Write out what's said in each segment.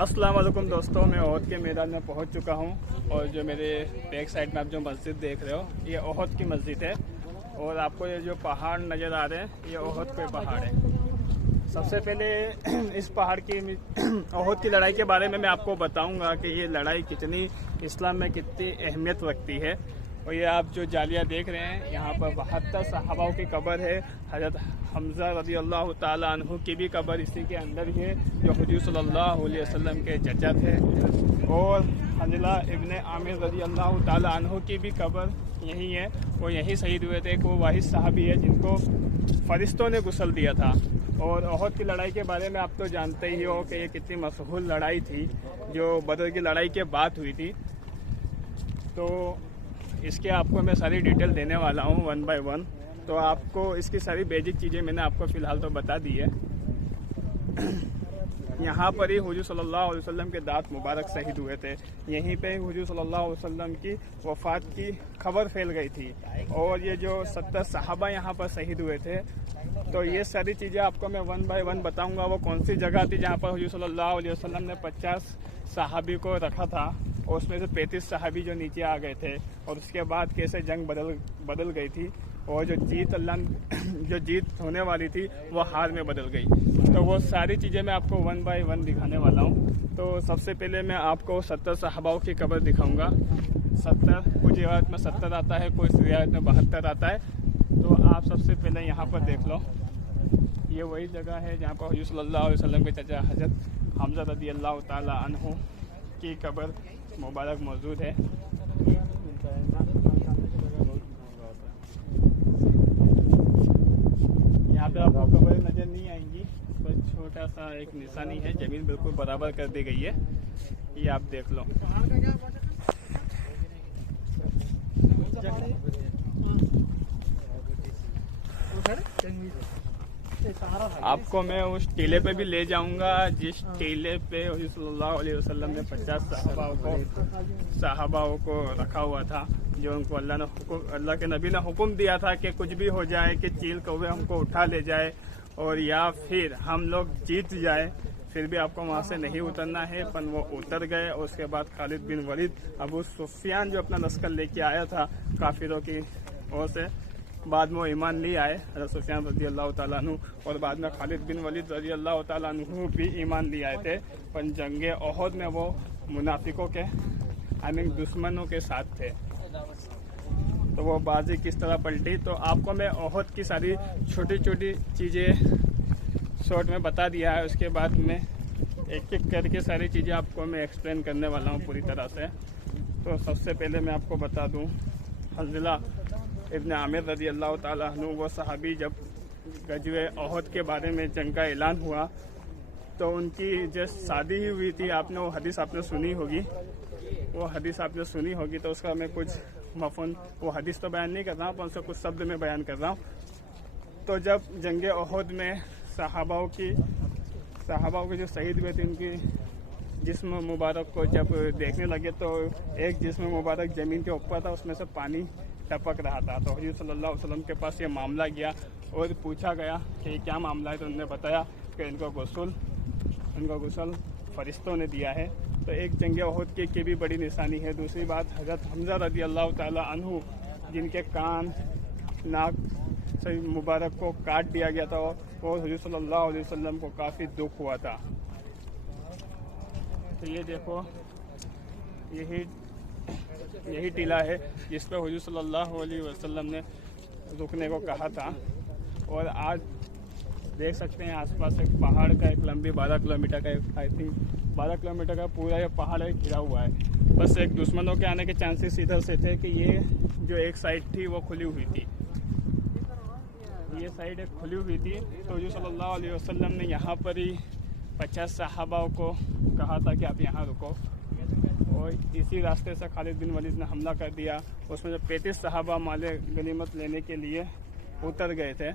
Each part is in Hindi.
अस्सलाम वालेकुम दोस्तों, मैं ओहद के मैदान में पहुंच चुका हूं और जो मेरे बैक साइड में आप जो मस्जिद देख रहे हो ये ओहद की मस्जिद है। और आपको ये जो पहाड़ नज़र आ रहे हैं ये ओहद के पहाड़ है। सबसे पहले इस पहाड़ की ओहद की लड़ाई के बारे में मैं आपको बताऊंगा कि ये लड़ाई कितनी इस्लाम में कितनी अहमियत रखती है। और ये आप जो जालिया देख रहे हैं यहाँ पर 72 सहाबाओं की कब्र है। हज़रत हमज़ा रज़ी अल्लाह ताला अन्हु की भी कब्र इसी के अंदर ही है, जो हुजूर सल्लल्लाहु अलैहि वसल्लम के चचा थे। और हंज़ला इब्ने आमिर रज़ी अल्लाह ताला अन्हु की भी कब्र यहीं है, वो यहीं शहीद हुए थे। वो वाहिद साहबी है जिनको फरिश्तों ने गुस्ल दिया था। और ओहद की लड़ाई के बारे में आप तो जानते ही हो कि ये कितनी मशहूर लड़ाई थी जो बदर की लड़ाई के बाद हुई थी। तो इसके आपको मैं सारी डिटेल देने वाला हूँ 1 बाय 1। तो आपको इसकी सारी बेसिक चीज़ें मैंने आपको फ़िलहाल तो बता दी है। यहाँ पर ही हुजूर सल्लल्लाहु अलैहि वसल्लम के दांत मुबारक शहीद हुए थे। यहीं पे हुजूर सल्लल्लाहु अलैहि वसल्लम की वफ़ात की खबर फैल गई थी। और ये जो 70 सहाबा यहाँ पर शहीद हुए थे, तो ये सारी चीज़ें आपको मैं 1 बाय 1 बताऊँगा। वो कौन सी जगह थी जहाँ पर हुजूर सल्लल्लाहु अलैहि वसल्लम ने 50 सहाबी को रखा था और उसमें से 35 सहाबी जो नीचे आ गए थे। और उसके बाद कैसे जंग बदल गई थी और जो जीत होने वाली थी वो हार में बदल गई। तो वो सारी चीज़ें मैं आपको 1 बाय 1 दिखाने वाला हूँ। तो सबसे पहले मैं आपको 70 सहाबाओं की कब्र दिखाऊंगा। 70, कुछ रिवायत में 70 आता है, कुछ रिवायत में 72 आता है। तो आप सबसे पहले यहाँ पर देख लो, ये वही जगह है जहाँ पर हुजूर सल्लल्लाहु अलैहि वसल्लम के चचा हज़रत हमज़ा रज़ी अल्लाह ताला अन्हु की कब्र मुबारक मौजूद है। यहाँ पे आपको कब्र नज़र नहीं आएंगी, बस छोटा सा एक निशानी है, ज़मीन बिल्कुल बराबर कर दी गई है। ये आप देख लो। आपको मैं उस टीले पे भी ले जाऊंगा जिस टीले पे हुजूर सल्लल्लाहु अलैहि वसल्लम ने 50 सहाबाओं को रखा हुआ था, जो उनको अल्लाह के नबी ने हुक्म दिया था कि कुछ भी हो जाए कि चील कौवे हमको उठा ले जाए और या फिर हम लोग जीत जाए, फिर भी आपको वहाँ से नहीं उतरना है। पर वो उतर गए। और उसके बाद खालिद बिन वलीद, अबू सुफियान जो अपना लश्कर लेके आया था काफिरों की ओर से, बाद में वो ईमान ले आए हज़रत सुफियान रज़ी अल्लाह ताला अन्हु। और बाद में खालिद बिन वलीद रज़ी अल्लाह ताला अन्हु भी ईमान ले आए थे। पर जंगे ओहद में वो मुनाफिकों के दुश्मनों के साथ थे। तो वो बाजी किस तरह पलटी, तो आपको मैं ओहद की सारी छोटी छोटी चीज़ें शॉर्ट में बता दिया है। उसके बाद में एक एक करके सारी चीज़ें आपको मैं एक्सप्लेन करने वाला हूँ पूरी तरह से। तो सबसे पहले मैं आपको बता दूँ, हंज़ला इब्ने आमिर रज़ी अल्लाह ताला अन्हु वो सहाबी, जब गज़वे ओहद के बारे में जंग का ऐलान हुआ तो उनकी जो शादी ही हुई थी, आपने वो हदीस आपने सुनी होगी। वो हदीस आपने सुनी होगी तो उसका मैं कुछ मफ़हूम, वो हदीस तो बयान नहीं कर रहा हूँ पर उसका कुछ शब्द में बयान कर रहा हूँ। तो जब जंग ओहद में सहाबाओं के जो शहीद हुए थे, उनकी जिस्म मुबारक को जब देखने लगे तो एक जिस्म मुबारक ज़मीन के ऊपर था, उसमें से पानी टपक रहा था। तो हुजूर सल्लल्लाहु अलैहि वसल्लम के पास ये मामला गया और पूछा गया कि क्या मामला है। तो उन्होंने बताया कि इनको गुस्ल फरिश्तों ने दिया है। तो एक जंग ओहद की भी बड़ी निशानी है। दूसरी बात, हज़रत हमज़ा रज़ी अल्लाह ताला अन्हु जिनके कान नाक से मुबारक को काट दिया गया था, वो हुजूर सल्लल्लाहु अलैहि वसल्लम को काफ़ी दुख हुआ था। तो ये देखो, यही टीला है जिस पर हुजूर सल्लल्लाहु अलैहि वसल्लम ने रुकने को कहा था। और आज देख सकते हैं आसपास एक पहाड़ का एक लंबी 12 किलोमीटर का, आई थिंक 12 किलोमीटर का पूरा ये पहाड़ है घिरा हुआ है। बस एक दुश्मनों के आने के चांसेस इधर से थे कि ये जो एक साइड थी वो खुली हुई थी, ये साइड एक खुली हुई थी। तो हुजूर सल्लल्लाहु अलैहि वसल्लम ने यहाँ पर ही 50 सहाबाओं को कहा था कि आप यहाँ रुको। और इसी रास्ते से खालिद बिन वलीद ने हमला कर दिया। उसमें जो 35 सहाबा माले गनीमत लेने के लिए उतर गए थे,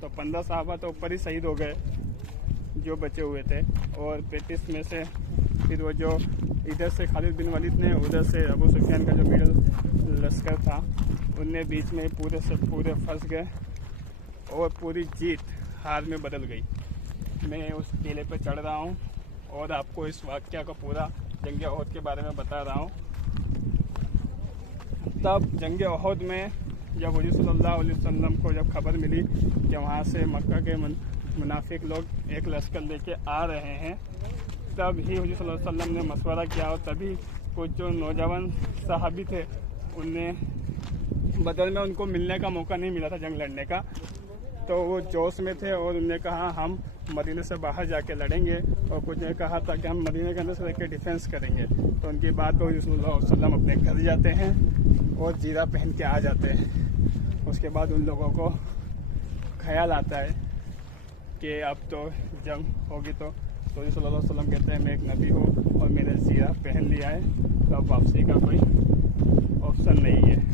तो 15 सहाबा तो ऊपर ही शहीद हो गए जो बचे हुए थे। और 35 में से फिर वो जो इधर से खालिद बिन वलीद ने, उधर से अबू सुफियान का जो मिडल लश्कर था, उनने बीच में पूरे से पूरे फंस गए और पूरी जीत हार में बदल गई। मैं उस टीले पर चढ़ रहा हूँ और आपको इस वाक़या को पूरा जंग ओहद के बारे में बता रहा हूँ। तब जंग ओहद में जब हुजूर सल्लल्लाहु अलैहि वसल्लम को जब खबर मिली कि वहाँ से मक्का के मुनाफिक लोग एक लश्कर लेके आ रहे हैं, तब ही हुजूर सल्लल्लाहु अलैहि वसल्लम ने मशवरा किया और तभी कुछ जो नौजवान सहाबी थे उनने बदल में उनको मिलने का मौका नहीं मिला था जंग लड़ने का, तो वो जोश में थे और उन्होंने कहा हम मदीने से बाहर जाके लड़ेंगे, और कुछ ने कहा था कि हम मदीने के अंदर से रह के डिफेंस करेंगे। तो उनकी बात पर हुजूर सल्लल्लाहु अलैहि वसल्लम अपने घर जाते हैं और जीरा पहन के आ जाते हैं। उसके बाद उन लोगों को ख्याल आता है कि अब तो जंग होगी, तो हुजूर सल्लल्लाहु अलैहि वसल्लम कहते हैं मैं एक नबी हूँ और मैंने जीरा पहन लिया है, तो अब वापसी का कोई ऑप्शन नहीं है।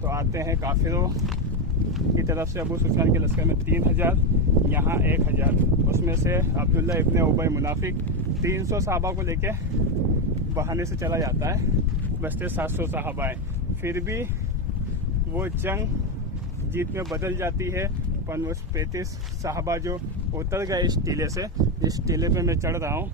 तो आते हैं काफिरों की तरफ से अबू सुफियान के लश्कर में 3000, यहाँ 1000, उसमें से अब्दुल्ला इब्ने उबई मुनाफिक 300 सहाबा को लेके बहाने से चला जाता है, बचते 700 सहाबा हैं। फिर भी वो जंग जीत में बदल जाती है, पर वो 35 सहाबा जो उतर गए इस टीले से, जिस टीले पे मैं चढ़ रहा हूँ,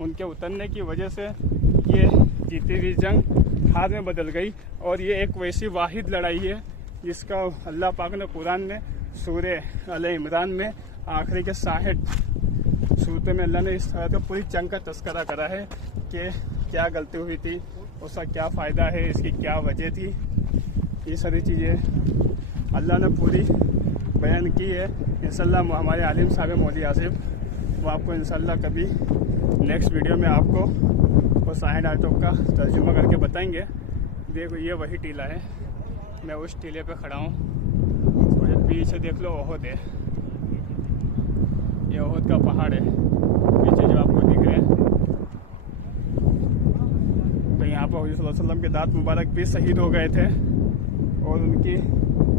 उनके उतरने की वजह से ये जीती हुई जंग हार में बदल गई। और ये एक वैसी वाहिद लड़ाई है जिसका अल्लाह पाक ने कुरान में सूरे अल इमरान में आखिरी के 60 सूरत में अल्लाह ने इस तरह का पूरी जंग का तस्करा करा है कि क्या गलती हुई थी, उसका क्या फ़ायदा है, इसकी क्या वजह थी। ये सारी चीज़ें अल्लाह ने पूरी बयान की है। इंशाअल्लाह हमारे आलिम साहब मौली आसिफ वो आपको इंशाअल्लाह कभी नेक्स्ट वीडियो में आपको वो साहिद आटोक का तर्जुमा करके बताएंगे। देखो ये वही टीला है, मैं उस टीले पे खड़ा हूँ, मुझे पीछे देख लो ओहद है, ये ओहद का पहाड़ है पीछे जो आपको दिख रहे हैं। तो यहाँ पर हुजूर सल्लल्लाहु अलैहि वसल्लम के दांत मुबारक भी शहीद हो गए थे, और उनकी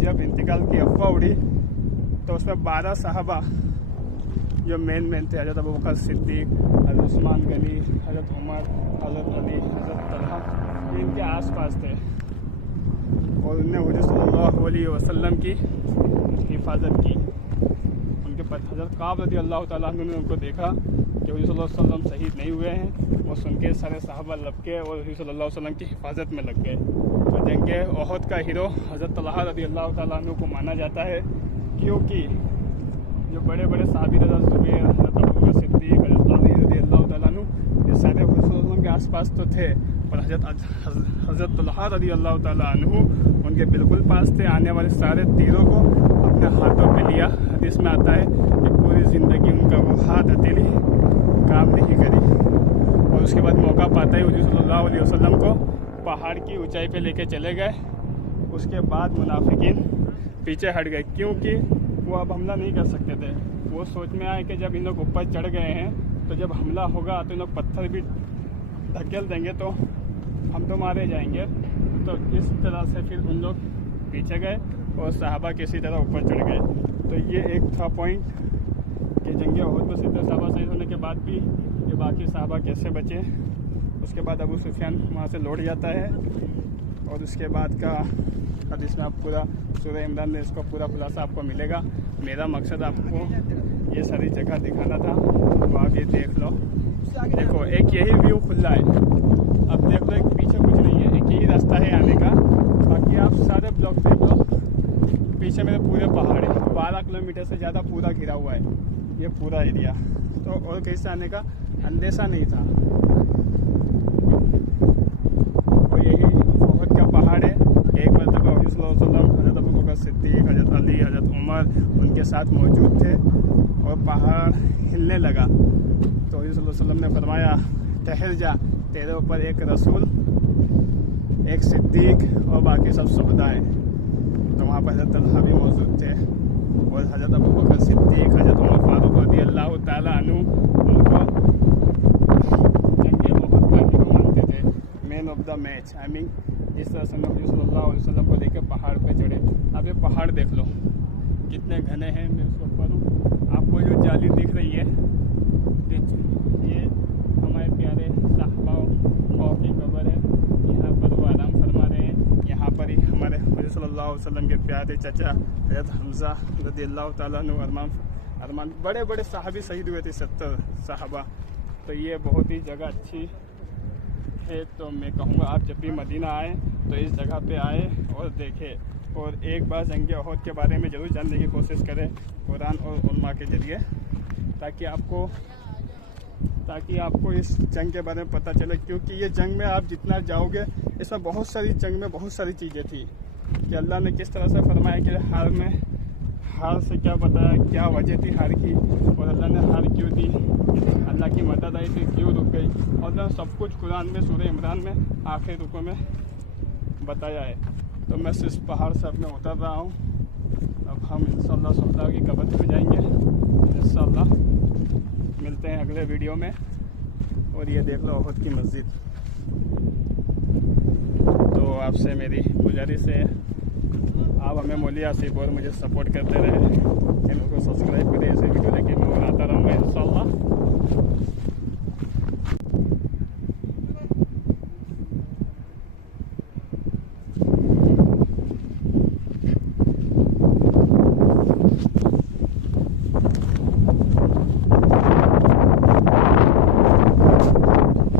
जब इंतकाल की अफवाह उड़ी तो उसमें 12 सहाबा जो मेन थे, हज़रत अबू बकर सिद्दीक, हज़रत उस्मान गनी, हज़रत उमर, हज़रत अली, हज़रत तलहा, इनके आसपास थे, और उन्होंने हुजूर सल्लल्लाहु अलैहि वसल्लम की हिफाजत की। उनके हज़रत काब रज़ी अल्लाह ताला अन्हु ने उनको देखा कि हुजूर सल्लल्लाहु अलैहि वसल्लम शहीद नहीं हुए हैं, वो सुन के सारे सहाबा लपके और हुजूर सल्लल्लाहु अलैहि वसल्लम की हिफाजत में लग गए। तो जंग ओहद का हीरो हज़रत तलहा रज़ी अल्लाह ताला अन्हु को माना जाता है, क्योंकि जो बड़े बड़े सहाबी हज़रत ज़ुबैर, हज़रत अबू बकर सिद्दीक, हज़रत अली रज़ी अल्लाह ताला अन्हु, ये सारे हुजूर सल्लल्लाहु अलैहि वसल्लम के आसपास तो थे, और हज़रत तलहा रज़ी अल्लाह ताला अन्हु उनके बिल्कुल पास थे। आने वाले सारे तीरों को अपने हाथों पे लिया। हदीस में आता है कि पूरी ज़िंदगी उनका वो हाथ हथेली काम नहीं करी, और उसके बाद मौका पाता ही हुजूर सल्लल्लाहु अलैहि वसल्लम को पहाड़ की ऊंचाई पे लेके चले गए। उसके बाद मुनाफिकीन पीछे हट गए, क्योंकि वो अब हमला नहीं कर सकते थे। वो सोच में आए कि जब इन लोग ऊपर चढ़ गए हैं तो जब हमला होगा तो इन लोग पत्थर भी धकेल देंगे तो हम तो मारे जाएंगे। तो इस तरह से फिर उन लोग पीछे गए और सहाबा किसी तरह ऊपर चढ़ गए। तो ये एक था पॉइंट कि जंग ओहद में सिद्ध सहाबा शहीद होने के बाद भी ये बाकी सहाबा कैसे बचे। उसके बाद अबू सुफियान वहाँ से लौट जाता है, और उसके बाद का हदीस में आप पूरा सूरह इमरान में इसको पूरा खुलासा आपको मिलेगा। मेरा मकसद आपको ये सारी जगह दिखाना था, तो आप ये देख लो। देखो एक यही व्यू खुला है, अब देख लो एक पीछे कुछ नहीं है, एक यही रास्ता है आने का, बाकी आप सारे ब्लॉक देख लो। पीछे मेरे पूरे पहाड़ है, 12 किलोमीटर से ज़्यादा पूरा घिरा हुआ है ये पूरा एरिया, तो और कहीं से आने का अंदेशा नहीं था। और यही ओहद का पहाड़ है। एक मरतबा हुजूर सल्लल्लाहु अलैहि वसल्लम, हज़रत अबू बकर सिद्दीक, हज़रत अली, हज़रत उमर उनके साथ मौजूद थे, और पहाड़ हिलने लगा तो हुजूर सल्लल्लाहु अलैहि वसल्लम ने फरमाया ठहर जा, तेरे ऊपर एक रसूल, एक सिद्दीक और बाकी सब शुहदा हैं। तो वहाँ पर हज़रत तलहा भी मौजूद थे, और हज़रत अबू बकर सिद्दीक, हज़रत उमर फारूक रज़ी अल्लाह ताला अन्हु उनको जंग ओहद का हीरो मानते थे, man of the match. I mean इस तरह से हुजूर सल्लल्लाहु अलैहि वसल्लम को लेकर पहाड़ पे चढ़े। अब ये पहाड़ देख लो कितने घने हैं। मैं उसके ऊपर हूँ, आपको जो जाली दिख रही है ये हमारे प्यारे साहबाओं की कब्र है। यहाँ पर वो आराम फरमा रहे हैं। यहाँ पर ही हमारे हुजूर सल्लल्लाहु अलैहि वसल्लम के प्यारे चाचा हज़रत हमज़ा रज़ी अल्लाह ताला अन्हु अरमान, बड़े बड़े साहबी शहीद हुए थे 70 साहबा। तो ये बहुत ही जगह अच्छी है। तो मैं कहूँगा आप जब भी मदीना आए तो इस जगह पे आए और देखें, और एक बार जंग ओहद के बारे में ज़रूर जानने की कोशिश करें कुरान और उलमा के ज़रिए, ताकि आपको इस जंग के बारे में पता चले। क्योंकि ये जंग में आप जितना जाओगे, इसमें बहुत सारी जंग में बहुत सारी चीज़ें थी कि अल्लाह ने किस तरह से फरमाया कि हार से क्या बताया, क्या वजह थी हार की, और अल्लाह ने हार क्यों दी, अल्लाह की मदद आई थी क्यों रुक गई, और अल्लाह सब कुछ कुरान में सूरह इमरान में आखिर रुकों में बताया है। तो मैं इस पहाड़ से अब मैं उतर रहा हूँ। अब हम इंशाल्लाह सुल्तान की कब्र पे जाएंगे इंशाल्लाह। मिलते हैं अगले वीडियो में। और ये देख लो ओहद की मस्जिद। तो आपसे मेरी गुजारिश है, आप हमें मौलिया आसिफ और मुझे सपोर्ट करते रहे, चैनल को सब्सक्राइब करें, ऐसे वीडियो देखिए मैं बनाता रहूँगा इंशाल्लाह।